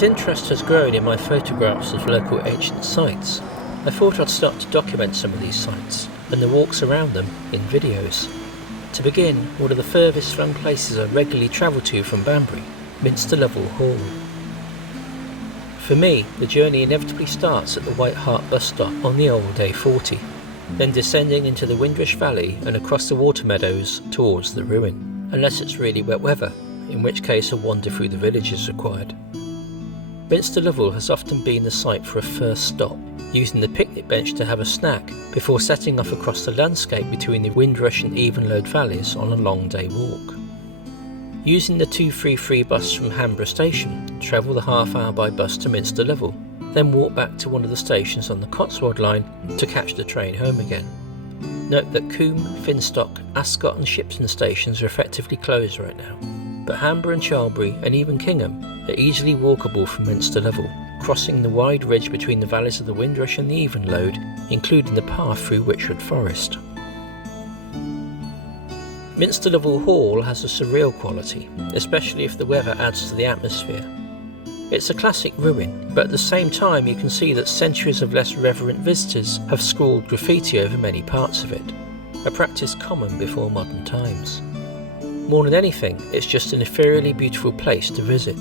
As interest has grown in my photographs of local ancient sites, I thought I'd start to document some of these sites and the walks around them in videos. To begin, one of the furthest flung places I regularly travel to from Banbury, Minster Lovell Hall. For me, the journey inevitably starts at the White Hart bus stop on the old A40, then descending into the Windrush Valley and across the water meadows towards the ruin, unless it's really wet weather, in which case a wander through the village is required. Minster Lovell has often been the site for a first stop, using the picnic bench to have a snack before setting off across the landscape between the Windrush and Evenlode valleys on a long day walk. Using the 233 bus from Hamborough Station, travel the half hour by bus to Minster Lovell, then walk back to one of the stations on the Cotswold line to catch the train home again. Note that Coombe, Finstock, Ascot and Shipton stations are effectively closed right now, but Hamborough and Charlbury and even Kingham are easily walkable from Minster Lovell, crossing the wide ridge between the valleys of the Windrush and the Evenlode, including the path through Witchwood Forest. Minster Lovell Hall has a surreal quality, especially if the weather adds to the atmosphere. It's a classic ruin, but at the same time you can see that centuries of less reverent visitors have scrawled graffiti over many parts of it, a practice common before modern times. More than anything, it's just an ethereally beautiful place to visit.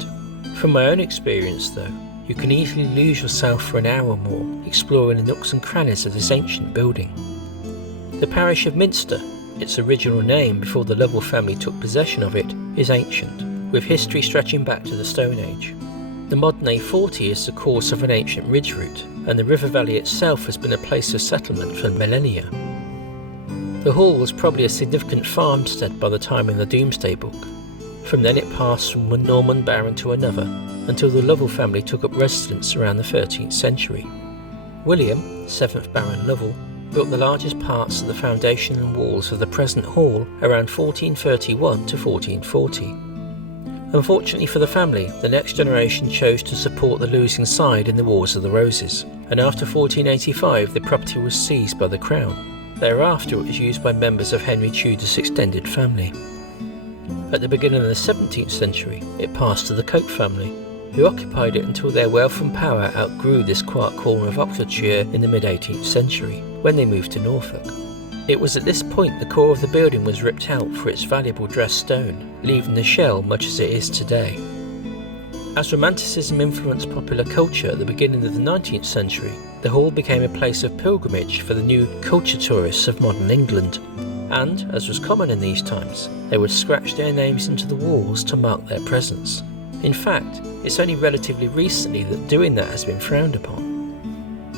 From my own experience though, you can easily lose yourself for an hour or more exploring the nooks and crannies of this ancient building. The parish of Minster, its original name before the Lovell family took possession of it, is ancient, with history stretching back to the Stone Age. The modern A40 is the course of an ancient ridge route, and the river valley itself has been a place of settlement for millennia. The hall was probably a significant farmstead by the time in the Domesday Book. From then it passed from one Norman baron to another, until the Lovell family took up residence around the 13th century. William, 7th Baron Lovell, built the largest parts of the foundation and walls of the present hall around 1431 to 1440. Unfortunately for the family, the next generation chose to support the losing side in the Wars of the Roses, and after 1485 the property was seized by the Crown. Thereafter it was used by members of Henry Tudor's extended family. At the beginning of the 17th century, it passed to the Coke family, who occupied it until their wealth and power outgrew this quiet corner of Oxfordshire in the mid-18th century, when they moved to Norfolk. It was at this point the core of the building was ripped out for its valuable dressed stone, leaving the shell much as it is today. As Romanticism influenced popular culture at the beginning of the 19th century, the hall became a place of pilgrimage for the new culture tourists of modern England, and, as was common in these times, they would scratch their names into the walls to mark their presence. In fact, it's only relatively recently that doing that has been frowned upon.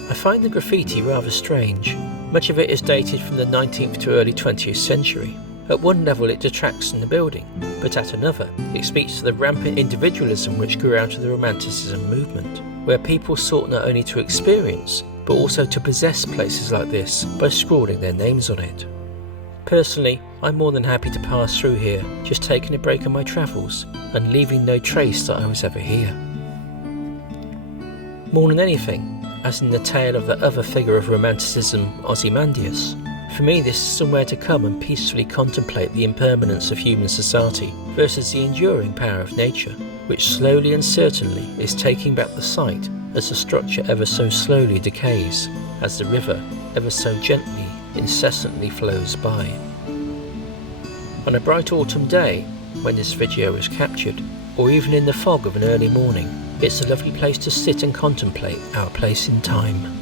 I find the graffiti rather strange. Much of it is dated from the 19th to early 20th century. At one level it detracts from the building, but at another it speaks to the rampant individualism which grew out of the Romanticism movement, where people sought not only to experience, but also to possess places like this by scrawling their names on it. Personally, I'm more than happy to pass through here, just taking a break on my travels and leaving no trace that I was ever here. More than anything, as in the tale of the other figure of Romanticism, Ozymandias, for me this is somewhere to come and peacefully contemplate the impermanence of human society versus the enduring power of nature, which slowly and certainly is taking back the site as the structure ever so slowly decays, as the river ever so gently, incessantly flows by. On a bright autumn day, when this video is captured, or even in the fog of an early morning, it's a lovely place to sit and contemplate our place in time.